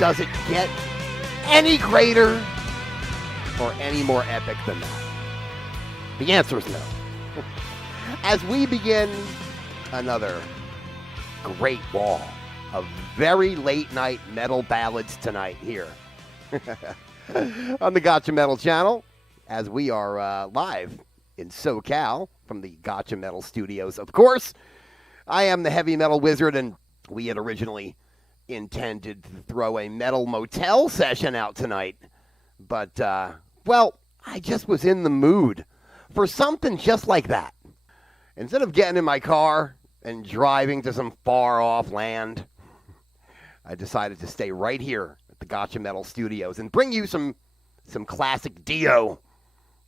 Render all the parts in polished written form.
Does it get any greater or any more epic than that? The answer is no. As we begin another great wall of very late night metal ballads tonight here on the Gotcha Metal channel, as we are live in SoCal from the Gotcha Metal studios. Of course, I am the heavy metal wizard, and we had originally intended to throw a metal motel session out tonight. But, well, I just was in the mood for something just like that. Instead of getting in my car and driving to some far-off land, I decided to stay right here at the Gotcha Metal studios and bring you some classic Dio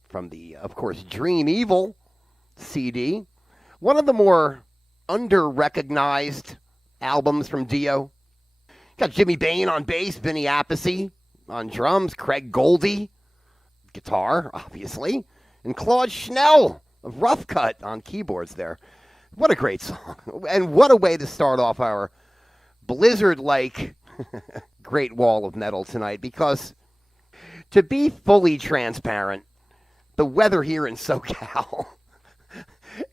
from the, of course, Dream Evil CD. One of the more under-recognized albums from Dio. Got Jimmy Bain on bass, Vinny Appice on drums, Craig Goldie, guitar, obviously, and Claude Schnell of Rough Cut on keyboards there. What a great song. And what a way to start off our blizzard-like great wall of metal tonight, because to be fully transparent, the weather here in SoCal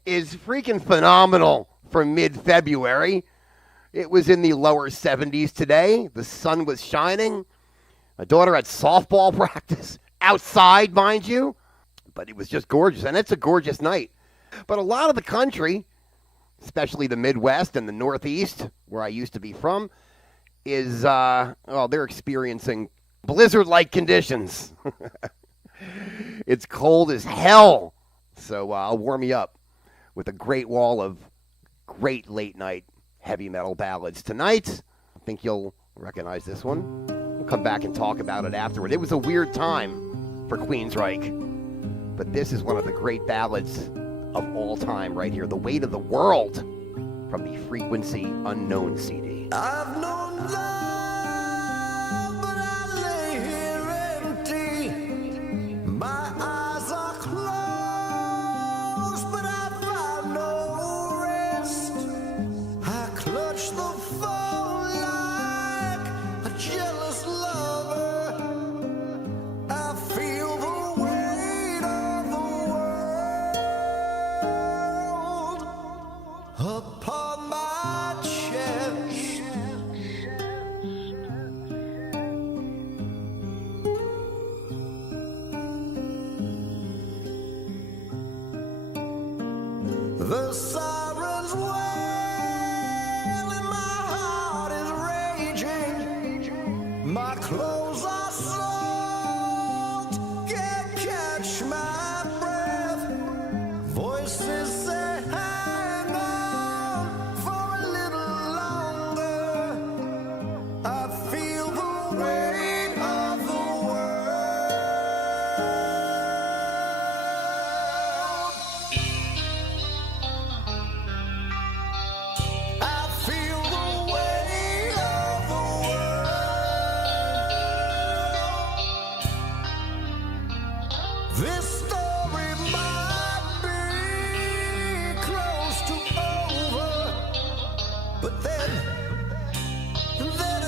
is freaking phenomenal for mid-February. It was in the lower 70s today. The sun was shining. My daughter had softball practice outside, mind you. But it was just gorgeous, and it's a gorgeous night. But a lot of the country, especially the Midwest and the Northeast, where I used to be from, is, they're experiencing blizzard-like conditions. It's cold as hell. So I'll warm you up with a great wall of great late-night heavy metal ballads tonight. I think you'll recognize this one. We'll come back and talk about it afterward. It was a weird time for Queensryche, but this is one of the great ballads of all time right here. The Weight of the World from the Frequency Unknown CD. I've known love, but I lay here empty. My eyes are closed, but I found no rest. I clutch the phone like a jealous lover. I feel the weight of the world upon my chest. The sirens wail and my heart is raging. My clothes are soaked, can't catch my breath. Voices say hang on for a little longer. I feel the weight of the world. I feel the weight of the world. This story might be close to over, but then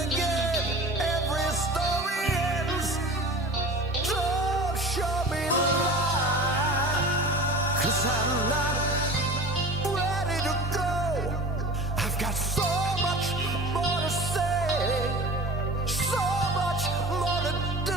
again, every story ends. Don't show me the lie, 'cause I'm not ready to go. I've got so much more to say, so much more to do.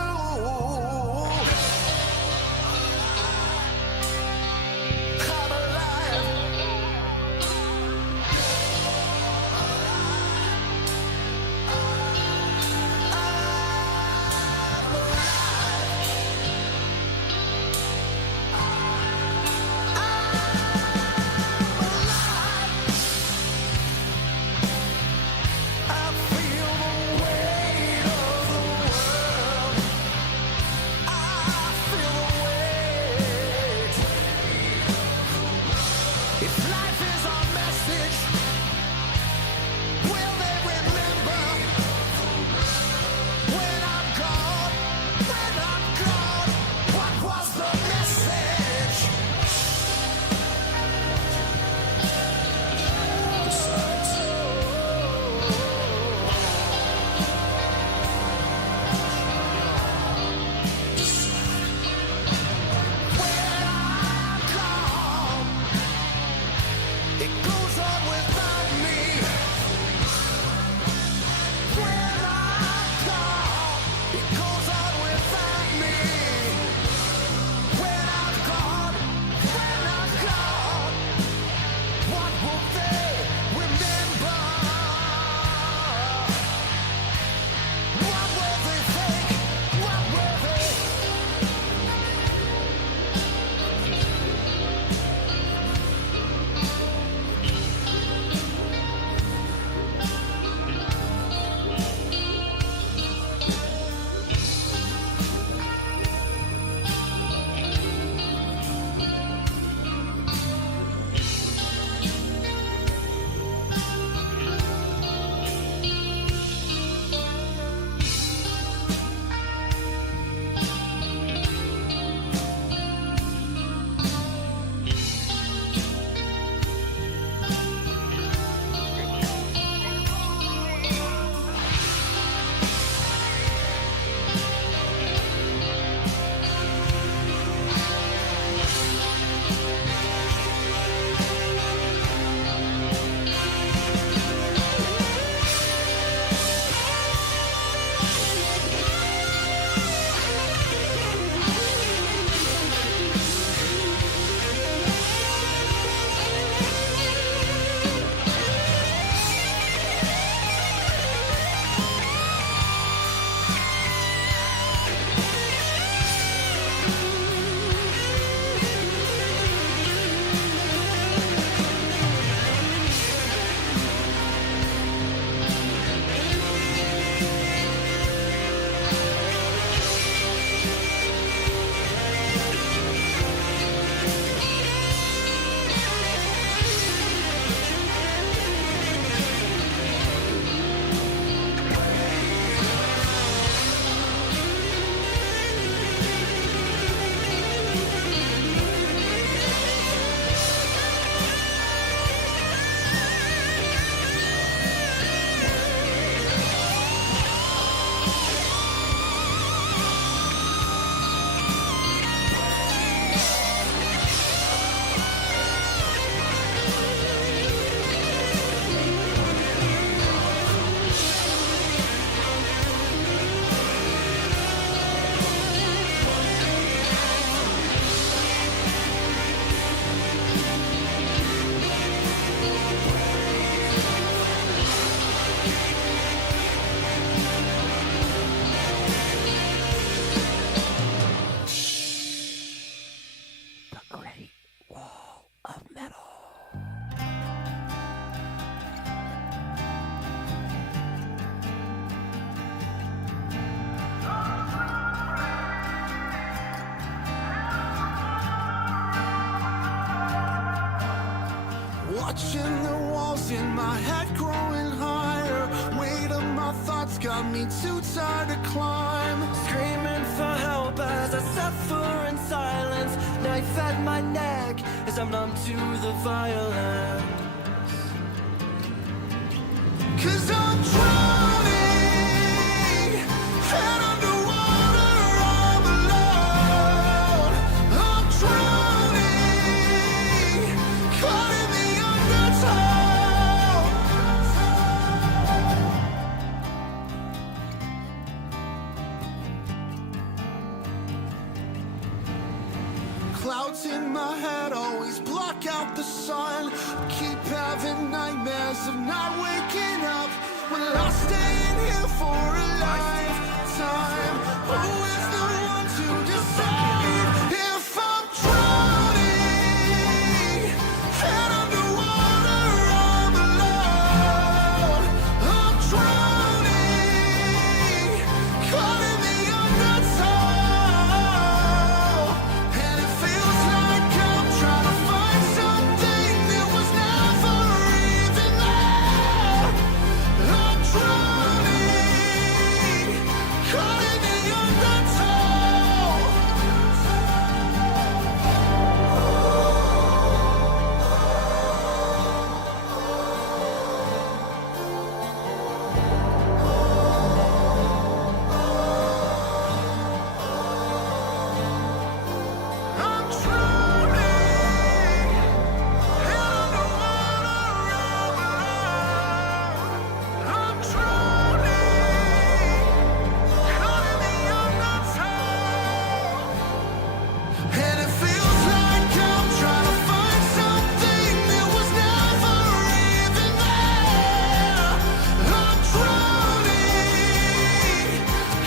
Watching the walls in my head growing higher. Weight of my thoughts got me too tired to climb. Screaming for help as I suffer in silence. Knife at my neck as I'm numb to the violence. 'Cause I'm drowning, head underwater, I'm alone. I'm drowning, caught in the undertow. Clouds in my head always block out the sun. Keep having nightmares of not waking up. Will I stay in here for a lifetime? Who is the one to decide if I'm drowning? Head underwater, I'm alone. I'm drowning, caught in the undertow. And it feels like I'm trying to find something that was never even there. I'm drowning, caught in the undertow. I'm drowning, head underwater, I'm alone. I'm drowning, caught in the undertow. And it feels like I'm trying to find something that was never even there. I'm drowning,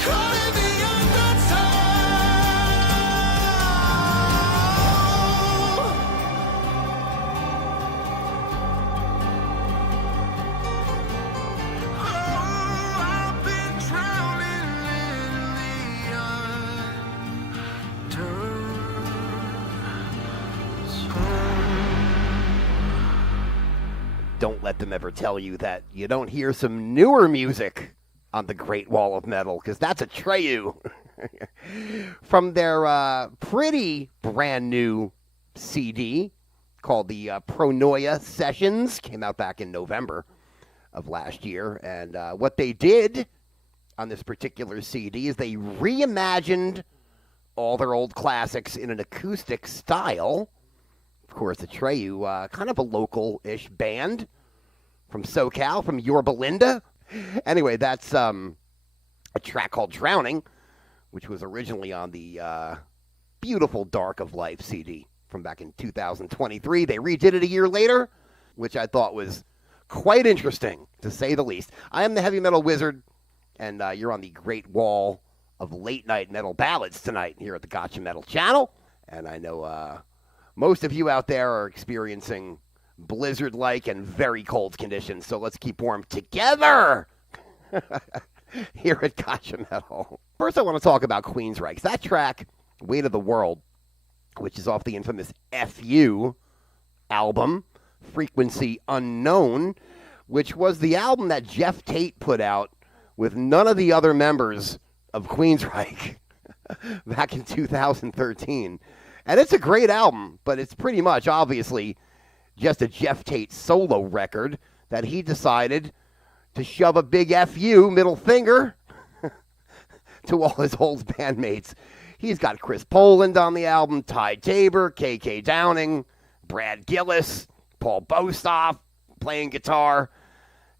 caught in the undertow. Oh, I've been drowning in the Don't let them ever tell you that you don't hear some newer music on the Great Wall of Metal, because that's Atreyu. From their pretty brand new CD called the Pronoia Sessions. Came out back in November of last year. And what they did on this particular CD is they reimagined all their old classics in an acoustic style. Of course, Atreyu, kind of a local-ish band from SoCal, from Yorba Linda. Anyway, that's a track called Drowning, which was originally on the beautiful Dark of Life CD from back in 2023. They redid it a year later, which I thought was quite interesting, to say the least. I am the Heavy Metal Wizard, and you're on the Great Wall of Late Night Metal Ballads tonight here at the Gotcha Metal channel. And I know most of you out there are experiencing blizzard-like and very cold conditions, so let's keep warm together here at Gotcha Metal. First, I want to talk about Queensryche. That track, Weight of the World, which is off the infamous FU album, Frequency Unknown, which was the album that Jeff Tate put out with none of the other members of Queensryche back in 2013. And it's a great album, but it's pretty much, obviously, just a Jeff Tate solo record that he decided to shove a big FU, middle finger, to all his old bandmates. He's got Chris Poland on the album, Ty Tabor, KK Downing, Brad Gillis, Paul Bostoff playing guitar.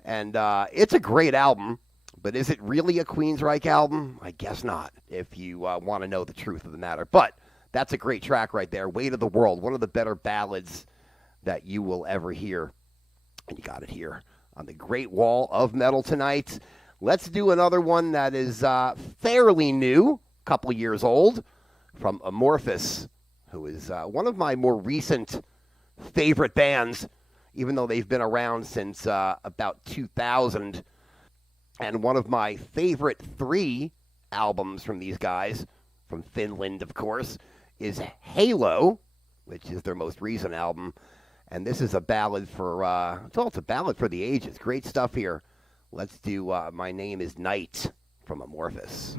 And it's a great album, but is it really a Queensryche album? I guess not, if you want to know the truth of the matter. But that's a great track right there, Weight of the World, one of the better ballads that you will ever hear. And you got it here on the Great Wall of Metal tonight. Let's do another one that is fairly new, a couple of years old, from Amorphous, who is one of my more recent favorite bands, even though they've been around since about 2000. And one of my favorite 3 albums from these guys, from Finland, of course, is Halo, which is their most recent album. And this is a ballad for, it's a ballad for the ages. Great stuff here. Let's do My Name is Night from Amorphous.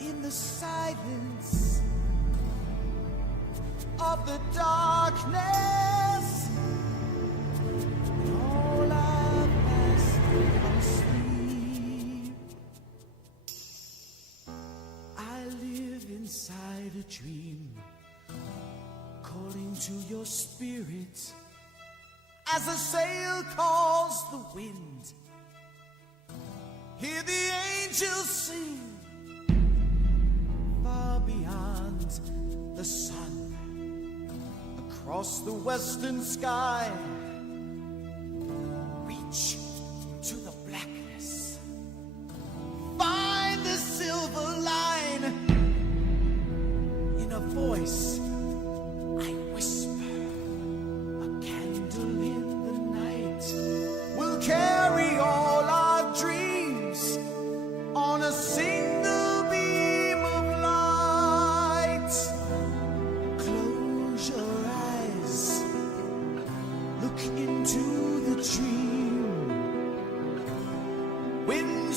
In the silence of the darkness, all I've passed asleep. I live inside a dream, calling to your spirit as a sail calls the wind. Hear the angels sing far beyond the sun, across the western sky. Reach to the blackness, find the silver light.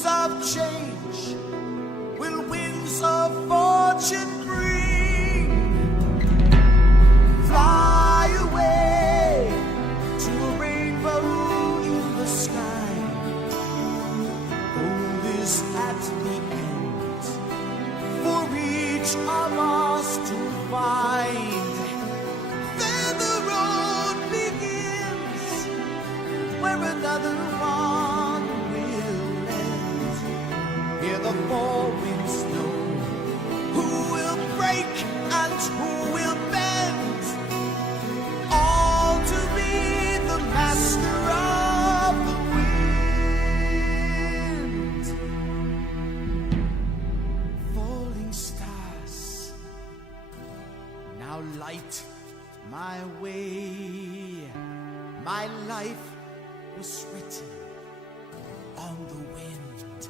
winds of change will winds of fortune bring. Fly away to a rainbow in the sky. Gold is at the end for each of us to find. Then the road begins where another one will end. Hear the four winds know who will break and who will bend. All to be the master of the wind. Falling stars, now light my way. My life was written on the wind.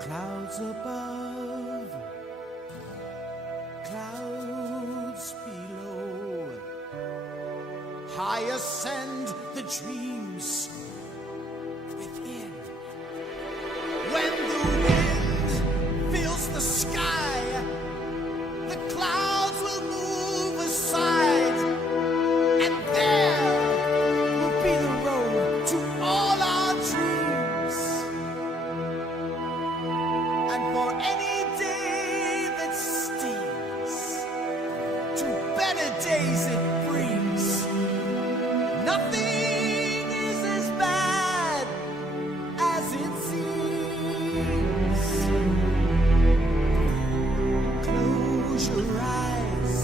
Clouds above, clouds below. High ascend the dreams within. When the wind fills the sky, the clouds will move aside, and there will be the road to all our dreams. And for any day that steams to better days it brings, nothing is as bad as it seems. Close your eyes,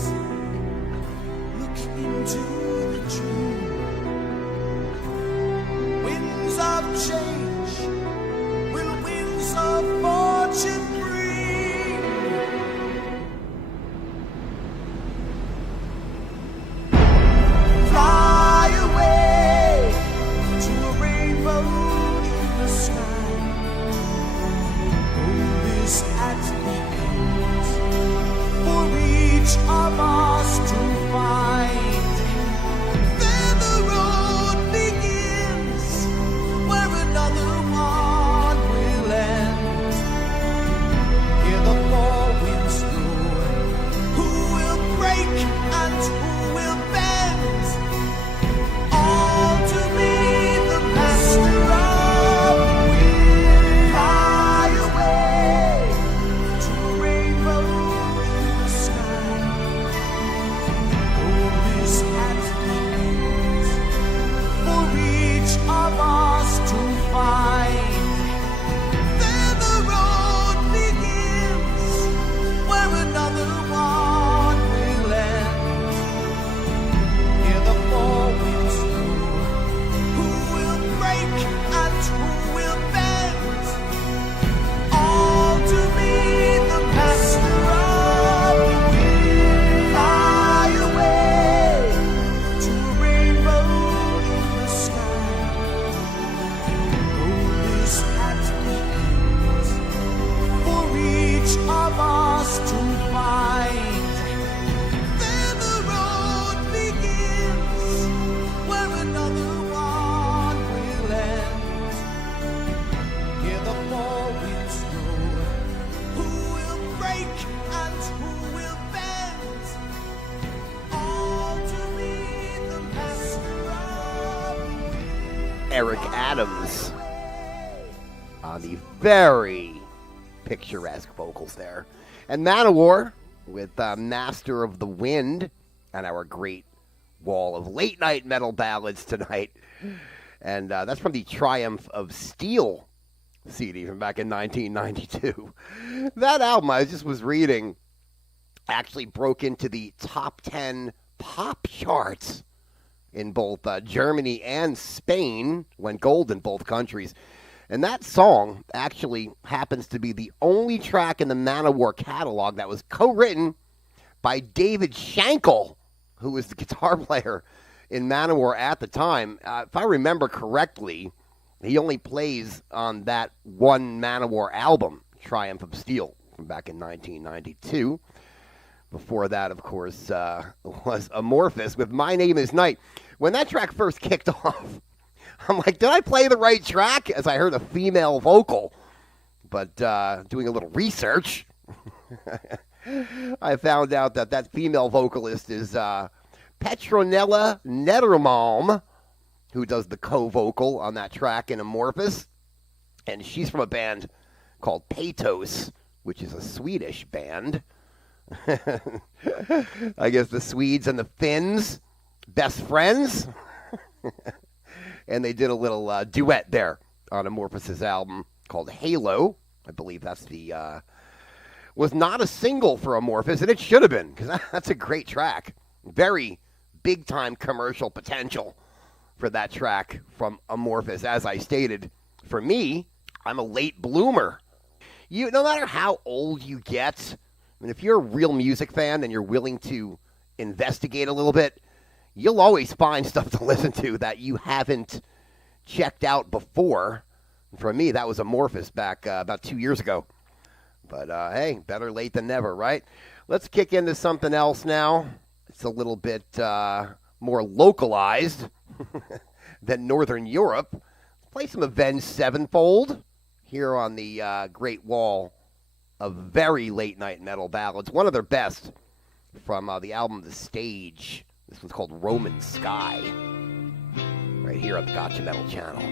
look into the dream. Winds of change will winds of fortune bring. Fly away to a rainbow in the sky. Gold is at the end for each of us to find. Then the road begins where another one will end. Hear the four winds know who will break and who will bend. All to be the master of the wind. Fly away to a rainbow in the sky. Gold is at the end for each of us to find. Then the road begins where another one will end. Hear the four winds know who will break and who will bend. All to be the master of the wind. Fly away to a rainbow in the sky. Gold is at the end for each of us to find. Then the road begins where another one will end. Hear the four winds know who will break and who will bend. All to be the master of the wind. Eric Adams on the very picturesque vocals there. And Manowar with Master of the Wind on our great wall of late night metal ballads tonight. And that's from the Triumph of Steel CD from back in 1992. That album, I just was reading, actually broke into the top 10 pop charts in both Germany and Spain, went gold in both countries. And that song actually happens to be the only track in the Manowar catalog that was co-written by David Shankle, who was the guitar player in Manowar at the time. If I remember correctly, he only plays on that one Manowar album, Triumph of Steel, from back in 1992. Before that, of course, was Amorphous with My Name is Night. When that track first kicked off, I'm like, did I play the right track? As I heard a female vocal. But doing a little research, I found out that that female vocalist is Petronella Nettermalm, who does the co-vocal on that track in Amorphous. And she's from a band called Patos, which is a Swedish band. I guess the Swedes and the Finns, best friends. And they did a little duet there on Amorphous' album called Halo. I believe that's the was not a single for Amorphous, and it should have been, because that's a great track. Very big-time commercial potential for that track from Amorphous. As I stated, for me, I'm a late bloomer. No matter how old you get, I mean, if you're a real music fan and you're willing to investigate a little bit, you'll always find stuff to listen to that you haven't checked out before. For me, that was Amorphous back about 2 years ago. But, hey, better late than never, right? Let's kick into something else now. It's a little bit more localized than Northern Europe. Let's play some Avenged Sevenfold here on the Great Wall of very late-night metal ballads. One of their best from the album The Stage. This one's called Roman Sky. Right here on the Gotcha Metal channel.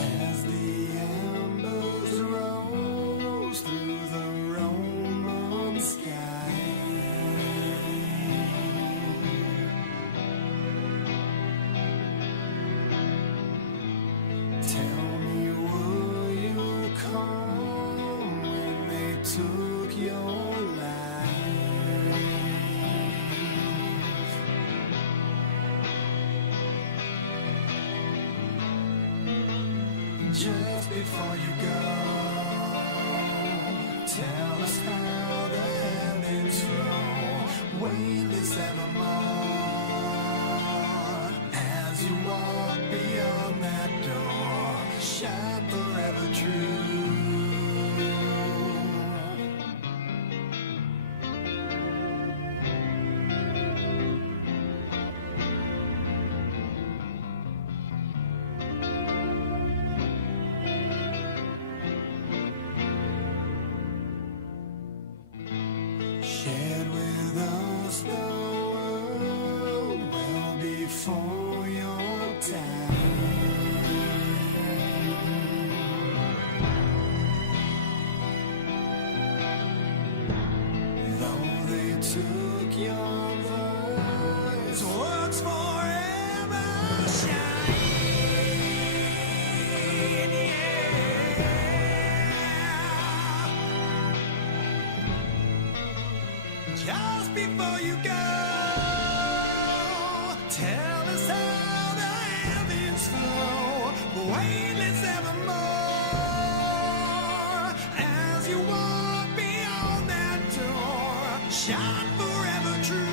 As the embers rose through the Roman sky, tell me, will you come when they took your life? Just before you go, tell us how the heavens flow, weightless evermore. As you walk beyond that door, shine forever true. Shared with us the world well before your time. Though they took your voice, words forever shine. Just before you go, tell us how the heavens flow, weightless evermore. As you walk beyond that door, shine forever true.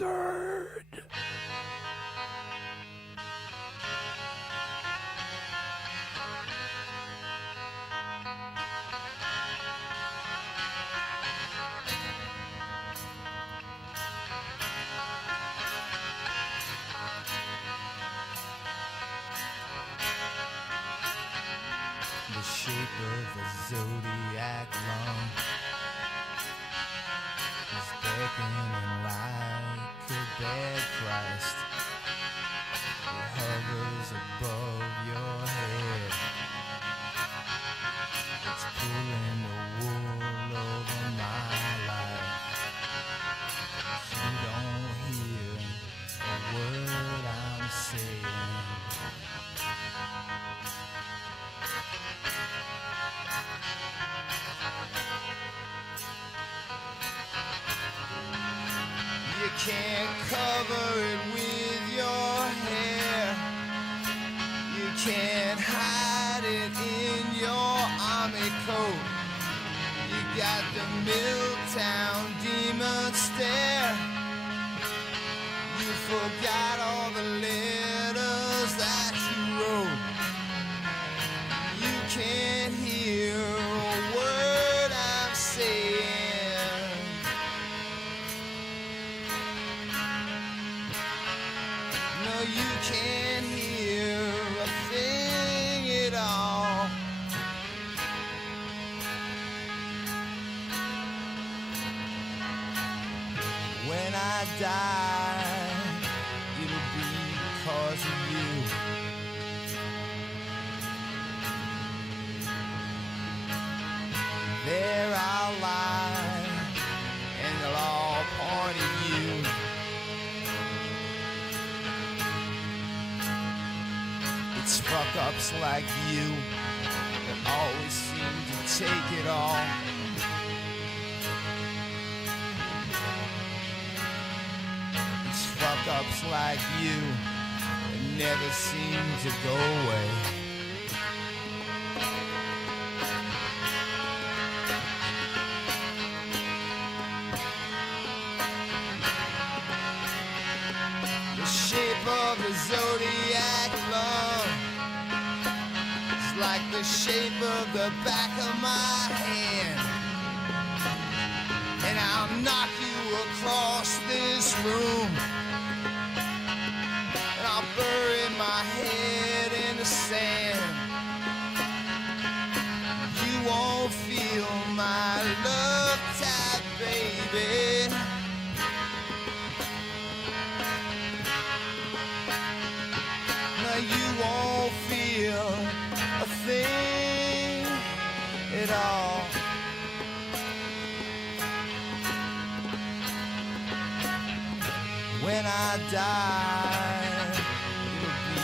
Wizard. The shape of a zodiac long is beckoning like a bad Christ. It hovers above your head. It's pulling the wool over my life. You don't hear a word I'm saying. You can't cover it with your hair. You can't hide it in your army coat. You got the Milltown demon stare. You forgot all the letters that you wrote. You can't hear a word I'm saying. No, you can't hear a thing at all. When I die, it'll be because of you. There I'll lie, and they'll all point at you. It's fuck-ups like you that always seem to take it all. It's fuck-ups like you that never seem to go away. The shape of the zodiac love is like the shape of the back of my hand. And I'll knock you across this room. And I'll bury my head in the sand. You won't feel my love tap, baby. No, you won't feel a thing at all. When I die, it'll be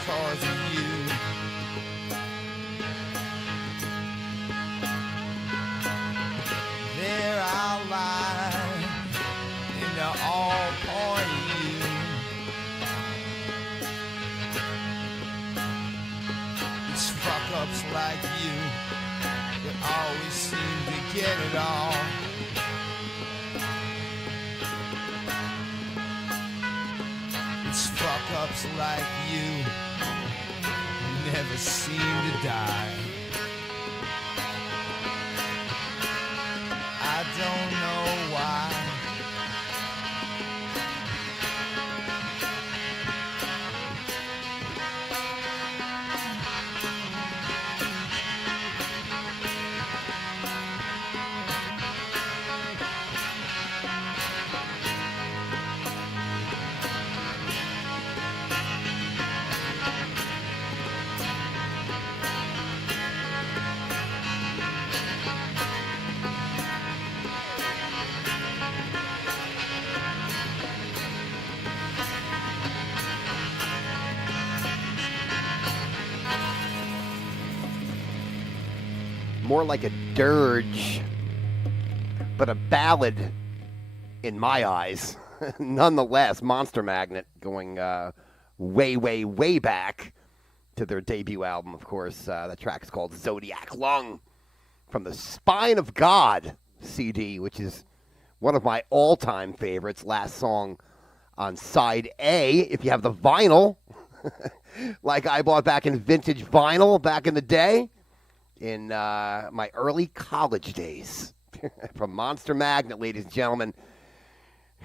because of you. There I'll lie, and they'll all point at you. It's fuck-ups like you that always seem to get it all. It's fuck-ups like you who never seem to die. I don't know why. More like a dirge, but a ballad in my eyes. Nonetheless, Monster Magnet going way, way, way back to their debut album, of course. That track is called Zodiac Lung from the Spine of God CD, which is one of my all-time favorites. Last song On side A, if you have the vinyl, like I bought back in vintage vinyl back in the day, in my early college days, from Monster Magnet, ladies and gentlemen.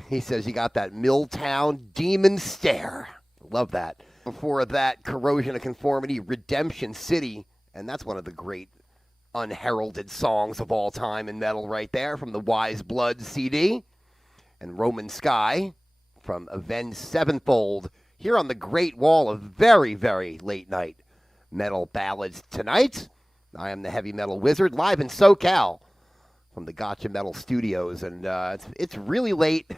He says you got that Milltown Demon Stare. Love that. Before that, Corrosion of Conformity, Redemption City, and that's one of the great unheralded songs of all time in metal right there from the Wise Blood CD. And Roman Sky from Avenged Sevenfold here on the Great Wall of very, very late night metal ballads tonight. I am the Heavy Metal Wizard, live in SoCal from the Gotcha Metal Studios, and it's really late,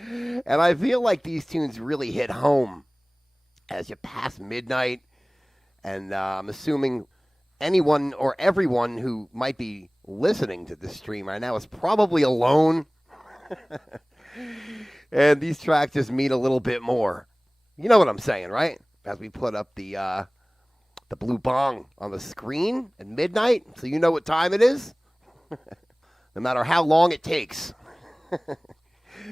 and I feel like these tunes really hit home as you pass midnight, and I'm assuming anyone or everyone who might be listening to this stream right now is probably alone. And these tracks just mean a little bit more. You know what I'm saying, right? As we put up the blue bong on the screen at midnight, so you know what time it is, no matter how long it takes.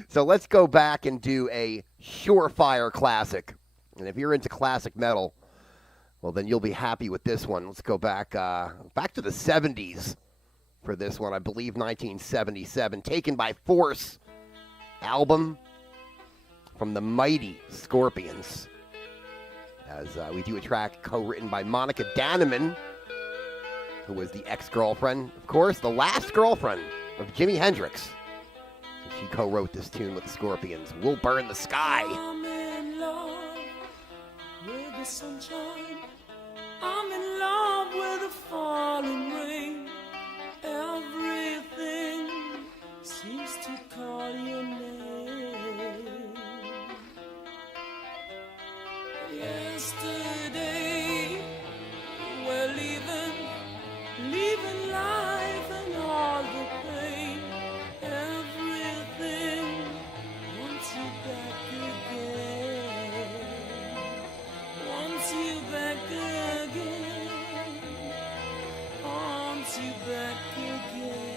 So let's go back and do a surefire classic. And if you're into classic metal, well, then you'll be happy with this one. Let's go back to the 70s for this one. I believe 1977. Taken by Force album from the mighty Scorpions. As we do a track co-written by Monica Danneman, who was the ex-girlfriend, of course, the last girlfriend of Jimi Hendrix. And she co-wrote this tune with the Scorpions. We'll Burn the Sky. I'm in love with the sunshine. I'm in love with the falling rain. Everything seems to call your name. Yesterday we're leaving life and all the pain. Everything wants you back again. Wants you back again. Wants you back again.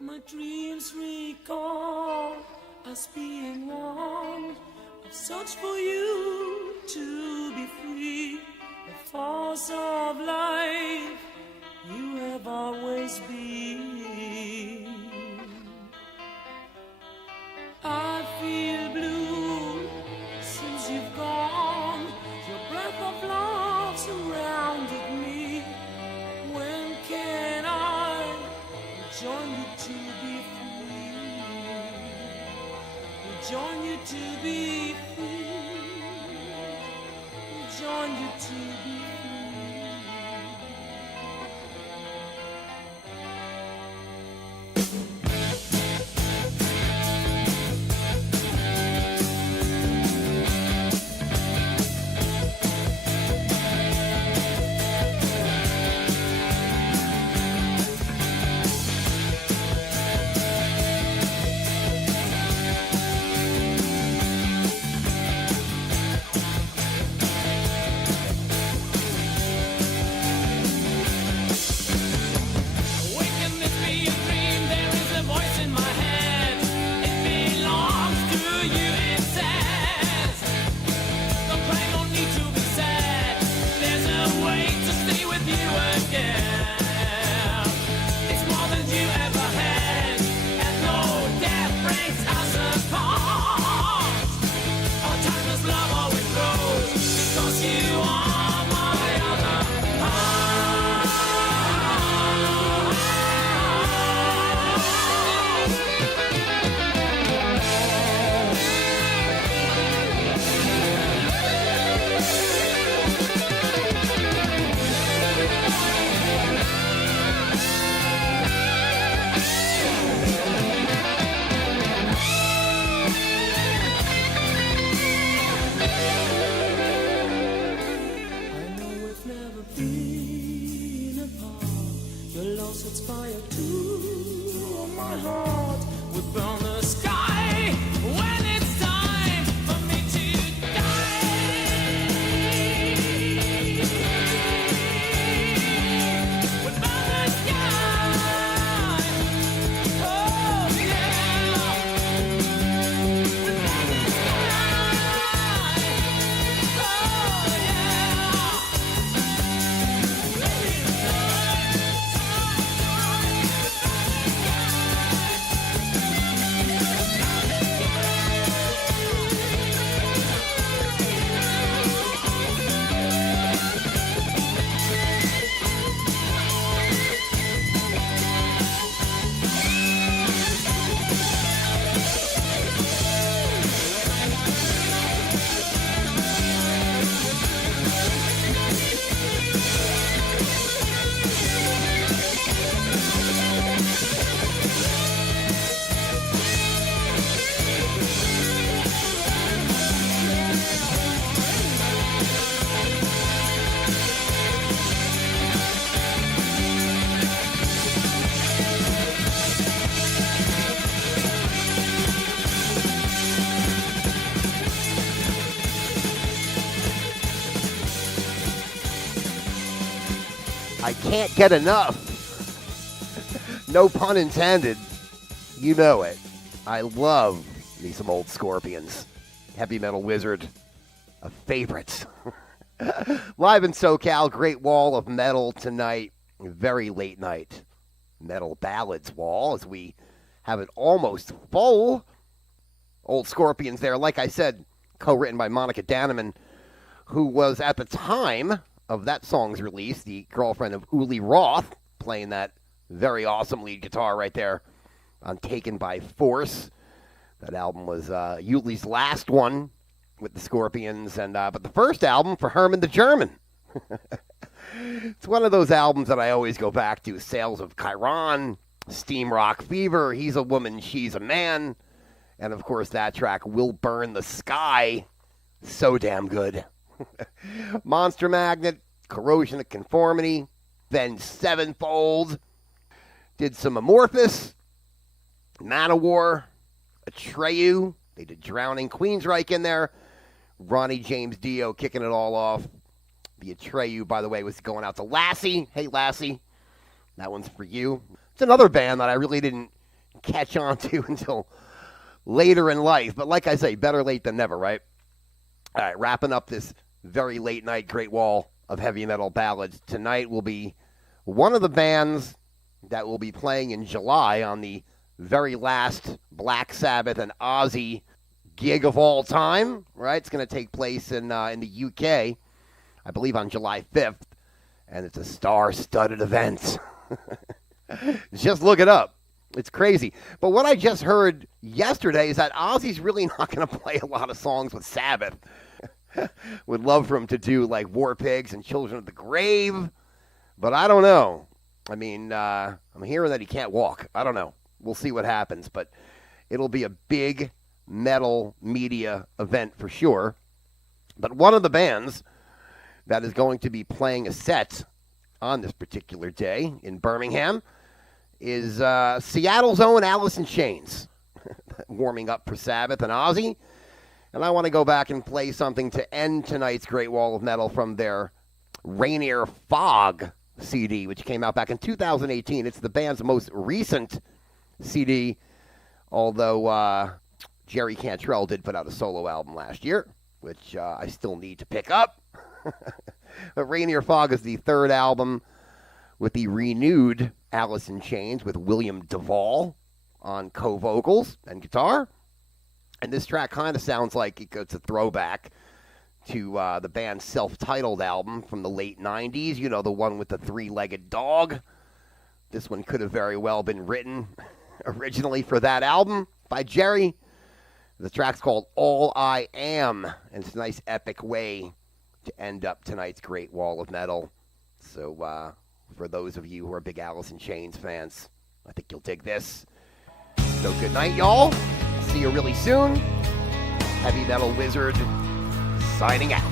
My dreams recall us being one. I've searched for you to be free. The force of life you have always been. I feel blue since you've gone. Your breath of love surrounded me. When can I join you to be free? Join you to be free. Join you to be free. I can't get enough. No pun intended. You know it. I love me some old Scorpions. Heavy Metal Wizard, a favorite. Live in SoCal, Great Wall of Metal tonight. Very late night Metal Ballads wall as we have it almost full. Old Scorpions there, like I said, co-written by Monica Danneman, who was at the time of that song's release the girlfriend of Uli Roth, playing that very awesome lead guitar right there on Taken by Force. That album was Uli's last one with the Scorpions, and but the first album for Herman the German. It's one of those albums that I always go back to. Sales of Chiron, Steam Rock Fever, He's a Woman, She's a Man, and of course that track, Will Burn the Sky. So damn good. Monster Magnet, Corrosion of Conformity, then Sevenfold. Did some Amorphous, Manowar, Atreyu. They did Drowning, Queensryche in there. Ronnie James Dio kicking it all off. The Atreyu, by the way, was going out to Lassie. Hey, Lassie. That one's for you. It's another band that I really didn't catch on to until later in life. But like I say, better late than never, right? All right, wrapping up this very late night Great Wall of Heavy Metal Ballads. Tonight will be one of the bands that will be playing in July on the very last Black Sabbath and Ozzy gig of all time, right? It's going to take place in the UK, I believe on July 5th, and it's a star-studded event. Just look it up. It's crazy. But what I just heard yesterday is that Ozzy's really not going to play a lot of songs with Sabbath. Would love for him to do like War Pigs and Children of the Grave, but I don't know. I mean, I'm hearing that he can't walk. I don't know. We'll see what happens, but it'll be a big metal media event for sure. But one of the bands that is going to be playing a set on this particular day in Birmingham is Seattle's own Alice in Chains, warming up for Sabbath and Ozzy. And I want to go back and play something to end tonight's Great Wall of Metal from their Rainier Fog CD, which came out back in 2018. It's the band's most recent CD, although Jerry Cantrell did put out a solo album last year, which I still need to pick up. But Rainier Fog is the third album with the renewed Alice in Chains with William Duvall on co-vocals and guitar. And this track kind of sounds like it's a throwback to the band's self-titled album from the late 90s. You know, the one with the three-legged dog. This one could have very well been written originally for that album by Jerry. The track's called All I Am, and it's a nice epic way to end up tonight's Great Wall of Metal. So for those of you who are big Alice in Chains fans, I think you'll dig this. So good night, y'all. See you really soon. Heavy Metal Wizard signing out.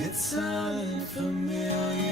It's unfamiliar.